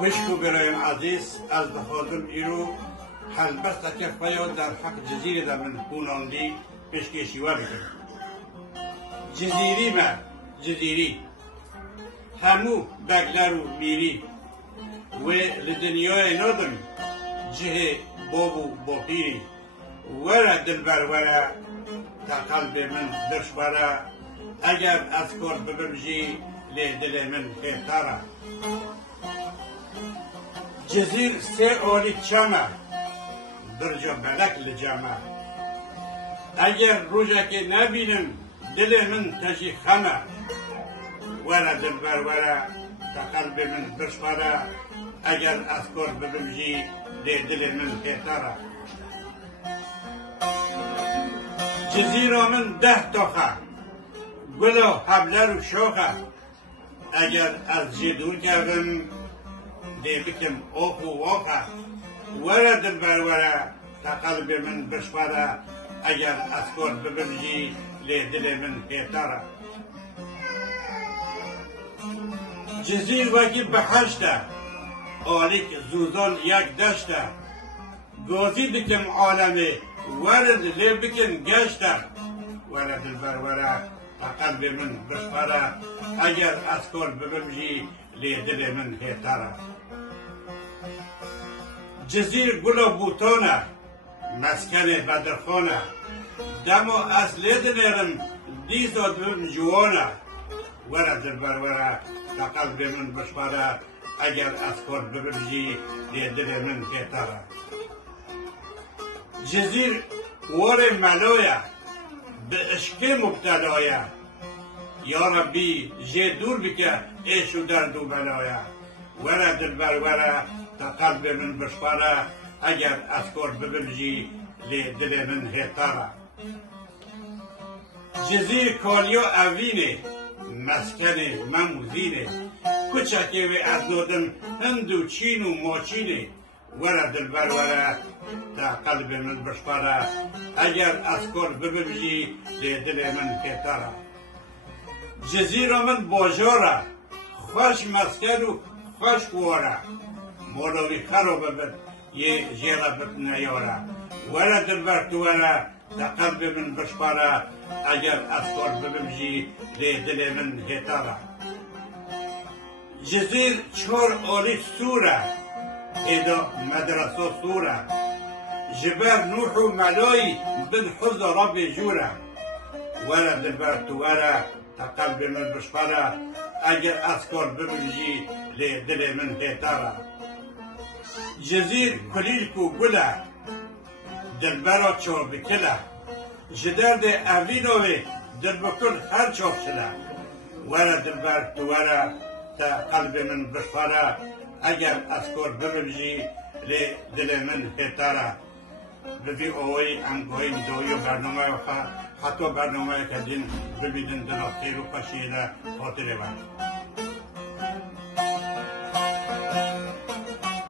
وشكو برايم عزيز از بخاطر ایرو حلبست که خواهد در حق جزیره در من کوناندی پشکشی و بکن جزیری ما جزیری همو بگلر و میری و لدنیای نادم جه بابو باقیری ورا دلبر ورا تا قلب من درش ورا اگر از کار ببرجی لی دل من خیرتارا جزیر سه آلی چمه درجا بلک لجمه اگر روژه که نبینم دل من تشی خمه ورا دلبر ورا تا قلب من درش ورا اگر از کار ببرجی لی دل من خیرتارا جزیرا من 10 تاخه گلا حبلر و شاخه اگر از جدور کردم دی بکم آخ و واخه ورا دلبر ورا تا قلب من بشپره اگر از کار ببرجی لی دل من خیرتره جزیر وکی بحشته آلیک زوزان یک دشته گازی دکم عالمه ورد لی بکن گشته ورا دلبر ورا تا قلب من بشپره اگر از کار ببرجی لی دل من خیرتره جزیر گل بوتانه مسکن بدرخانه دم اصلی دلرم دیسا دوم جوانه ورا دلبر ورا تا قلب من بشپره اگر از کار ببرجی لی دل من خیرتره جزیر ور ملایه به عشق مبتلایه یا ربی جه دور بکه عیش و درد و بلایه ورا دلبر ورا تا قلب من بشپره اگر از کار ببرجی لی دل من خیرتره جزیر کالیا اوینه مسکن مموزینه کچکی و ازادم هند و چین و ماچینه ورا دلبر ورا تا قلب من بشپره اگر از کار ببرجی لی دل من خیرتره جزیرا من باجاره خوش مسکن و خوش کواره مولاوی خرابه بد یه جیره بد نیاره ورا دلبر تو ورا تا قلب من بشپره اگر از کار ببرجی لی دل من خیرتره جزیر 4 آلی سوره ایدا مدرسه سوره جبر نوح و ملای بن حز رب جوره ورا دلبر تو ورا تا قلب من بشپره اگر از کار ببرجی لی دل من خیرتره جزیر کلیل کو گله دلبرا چار بکله جدرد اوینوی دل بکل هر چاپ شده ورا دلبر تو ورا تا قلب من بشپره اگر از کار ببرجی لی دل من خیرتره ببی آوی انگاهی دایی و برنامه حتی برنامه که دین ببیدن دل خیر و پشیده خاطره بند